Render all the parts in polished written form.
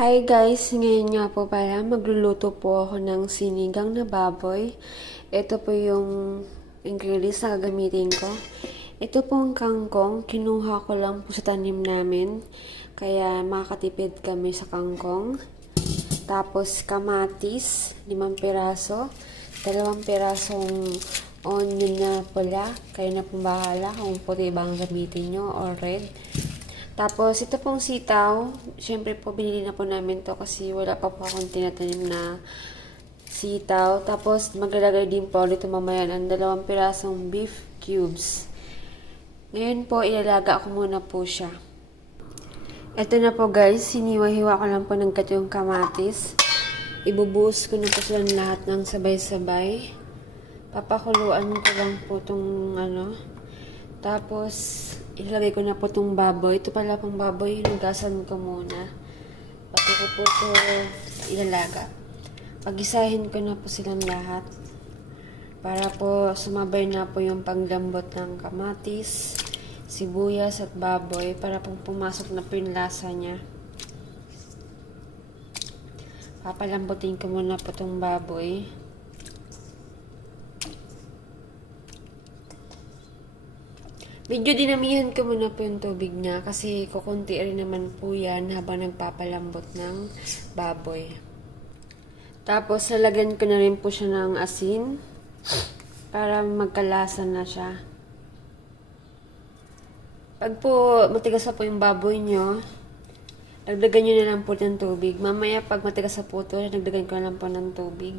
Hi guys! Ngayon nga po pala, magluluto po ako ng sinigang na baboy. Ito po yung ingredients na gagamitin ko. Ito pong kangkong, kinuha ko lang po sa tanim namin. Kaya makakatipid kami sa kangkong. Tapos kamatis, 5 piraso. 2 pirasong onion na pula. Kayo na pong bahala kung puti bang gamitin nyo or red. Tapos, ito pong sitaw. Siyempre po, binili na po namin to kasi wala pa po akong tinatanim na sitaw. Tapos, maglalagay din po dito mamaya ng 2 pirasong beef cubes. Ngayon po, ilalaga ko muna po siya. Ito na po guys, hiniwa-hiwa ko lang po ng yung kamatis. Ibubuhos ko na po silang lahat ng sabay-sabay. Papakuluan ko lang po itong Tapos, ilalagay ko na po itong baboy. Ito pala pong baboy, hinugasan ko muna. Pati ko po ito ilalaga. Pagisahin ko na po silang lahat. Para po sumabay na po yung paglambot ng kamatis, sibuyas at baboy. Para pong pumasok na po yung lasa niya. Papalambutin ko muna po itong baboy. Medyo dinamihan ko muna po yung tubig niya kasi kukunti rin naman po yan habang nagpapalambot ng baboy. Tapos, lalagyan ko na rin po siya ng asin para magkalasa na siya. Pag po matigas na po yung baboy nyo, dagdagan nyo na lang po ng tubig. Mamaya pag matigas na po ito, dagdagan ko na lang po ng tubig.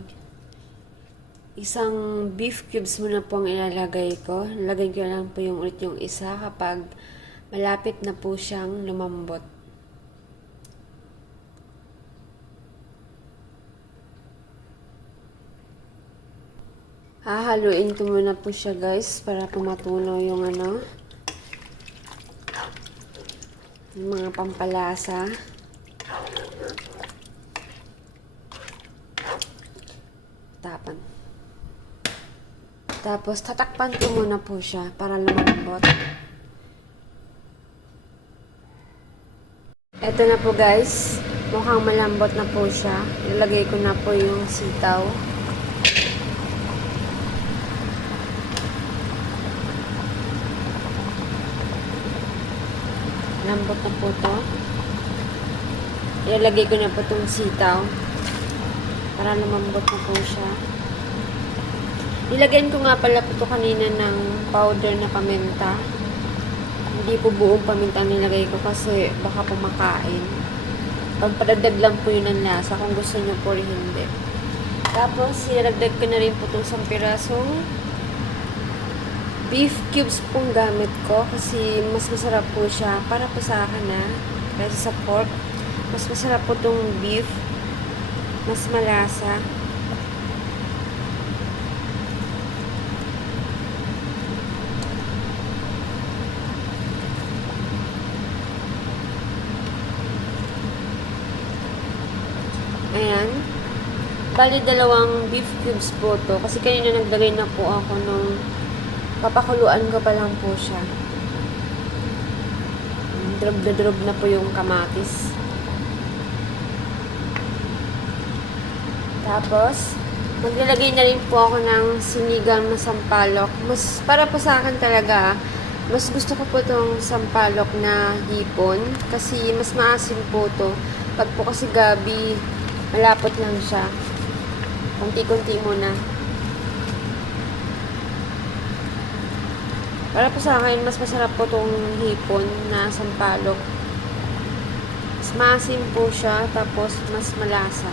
Isang beef cubes muna po ang ilalagay ko. Lagay ko lang po yung ulit yung isa kapag malapit na po siyang lumambot. Hahaluin ko muna po siya guys para po matunaw yung yung mga pampalasa. Tapan. Tapos, tatakpan ko muna po siya para lumambot. Ito na po guys. Mukhang malambot na po siya. Ilagay ko na po yung sitaw. Lambot na po ito. Ilagay ko na po itong sitaw para lumambot na po siya. Nilagyan ko nga pala po ito kanina ng powder na paminta. Hindi po buong paminta ang nilagay ko kasi baka po makain. Pagpadagdag lang po yun ang lasa kung gusto nyo po rin hindi. Tapos, sinadagdag ko na rin po itong 1 pirasong beef cubes pong gamit ko kasi mas masarap po siya para po sa akin kaysa sa pork. Mas masarap po itong beef. Mas malasa. Ayan. Bali, 2 beef cubes po to. Kasi kanina naglagay na po ako nung papakuluan ko pa lang po siya. Drop na drop na po yung kamatis. Tapos, maglalagay na rin po ako ng sinigang na sampalok. Mas, para po sa akin talaga, mas gusto ko po itong sampalok na hipon. Kasi mas maasim po to. Pag po kasi gabi, malapot lang siya. Kunti-kunti muna. Para po sa akin, mas masarap po itong hipon na sampalok. Mas maasim po siya, tapos mas malasa.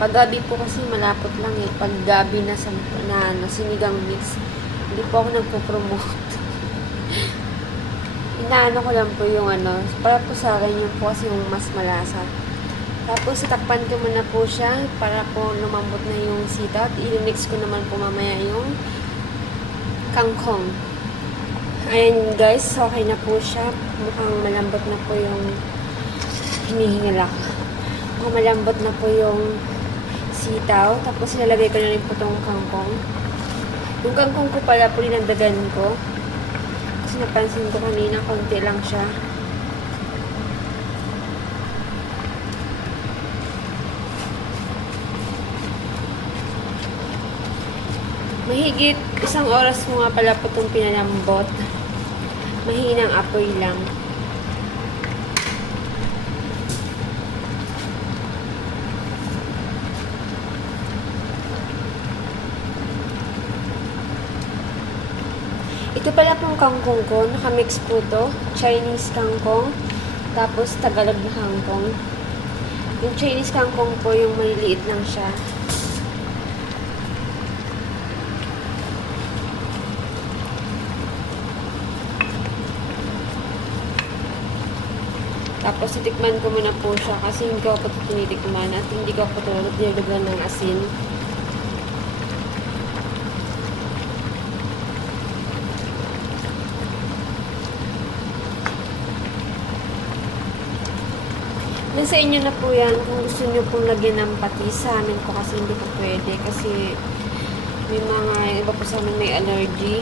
Pag gabi po kasi malapot lang eh. Pag gabi na sinigang mix, hindi po ako nagpo-promote. Inaano ko lang po yung para po sa akin yung po kasi yung mas malasa. Tapos, itakpan ko muna po siya para po lumambot na yung sitaw. At i-mix ko naman po mamaya yung kangkong. Ayan guys, okay na po siya. Mukhang malambot na po yung hinihingal ako. Mukhang malambot na po yung sitaw. Tapos, ilalagay ko na rin po itong kangkong. Yung kangkong ko pala po dinagdagan ko. Kasi napansin ko kanina, konti lang siya. Mahigit 1 oras mo nga pala po itong pinalambot. Mahinang apoy lang. Ito pala pong kangkong ko. Nakamix po to. Chinese kangkong. Tapos Tagalog na kangkong. Yung Chinese kangkong po, yung maliliit lang siya. Tapos titikman ko muna po siya kasi hindi ko po ito tinitikman at hindi ko po ito nilagyan ng asin. Nasa inyo na po yan kung gusto nyo pong lagyan ng patis. Sa amin po kasi hindi po pwede kasi may mga iba po sa amin may allergy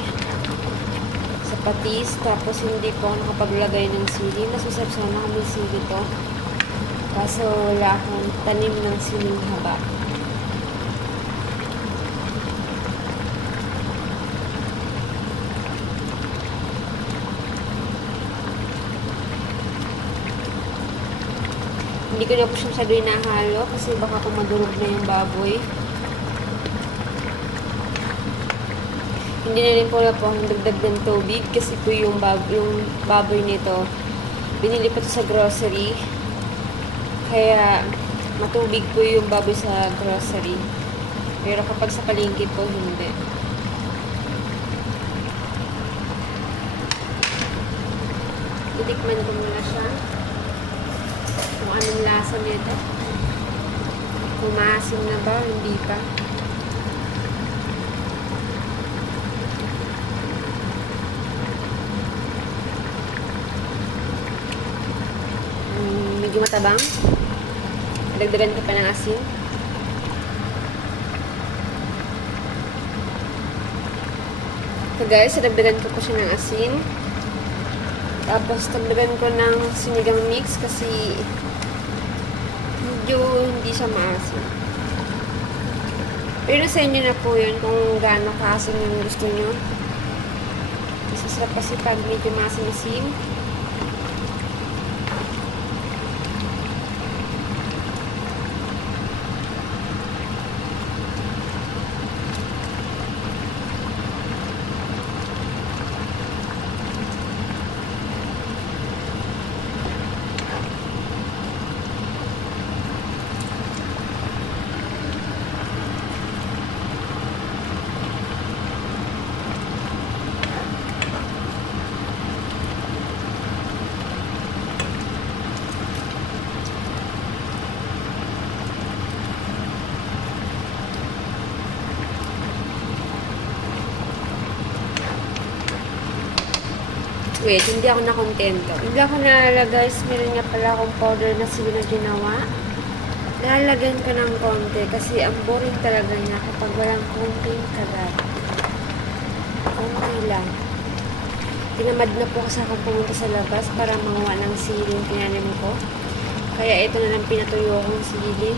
sa patis. Tapos hindi po ako nakapaglagay ng sili. Nasusap sana kami sili to. Kaso wala akong tanim ng siling haba. Hindi ko na po siya masyado inahalo kasi baka kung madurog na yung baboy. Hindi na rin po na po akong dagdag ng tubig kasi po yung baboy nito binili pa ito sa grocery. Kaya matubig po yung baboy sa grocery. Pero kapag sa palengke po, hindi. Titikman ko muna siya. Kung anong lasa nito. Kung maasim na ba, hindi pa. Medyo matabang. Dagdagan ko pa ng asin. So guys, dagdagan ko po siya ng asin. Tapos dagdagan ko ng sinigang mix kasi medyo hindi siya maasim. Pero sa inyo na po yun kung gaano kaasim yung gusto nyo. Masasarap kasi pag medyo maasim-asim. Wait, hindi ako nakontento. Hindi ako nalalagay. Meron nga pala akong powder na sili na ginawa. Lalagyan ko ng konti kasi ang boring talaga niya kapag walang konting kagat. Konti lang. Tinamad na po kasi akong pumunta sa labas para manguha ng siling tinanim ko. Kaya ito na lang pinatuyo kong sili.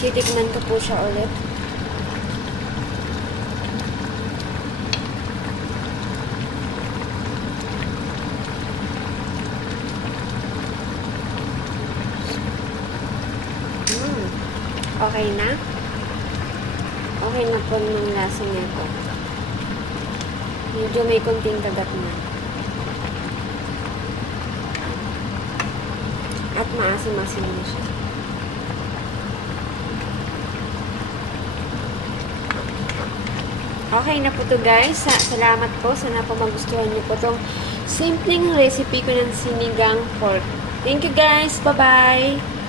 Titikman ko po siya ulit. Okay na? Okay na po ng lasa niya po. Medyo may konting kagat na. At maasim-asim na siya. Okay na po to guys. Salamat po. Sana po magustuhan niyo po tong simpleng recipe ko ng sinigang pork. Thank you guys. Bye-bye.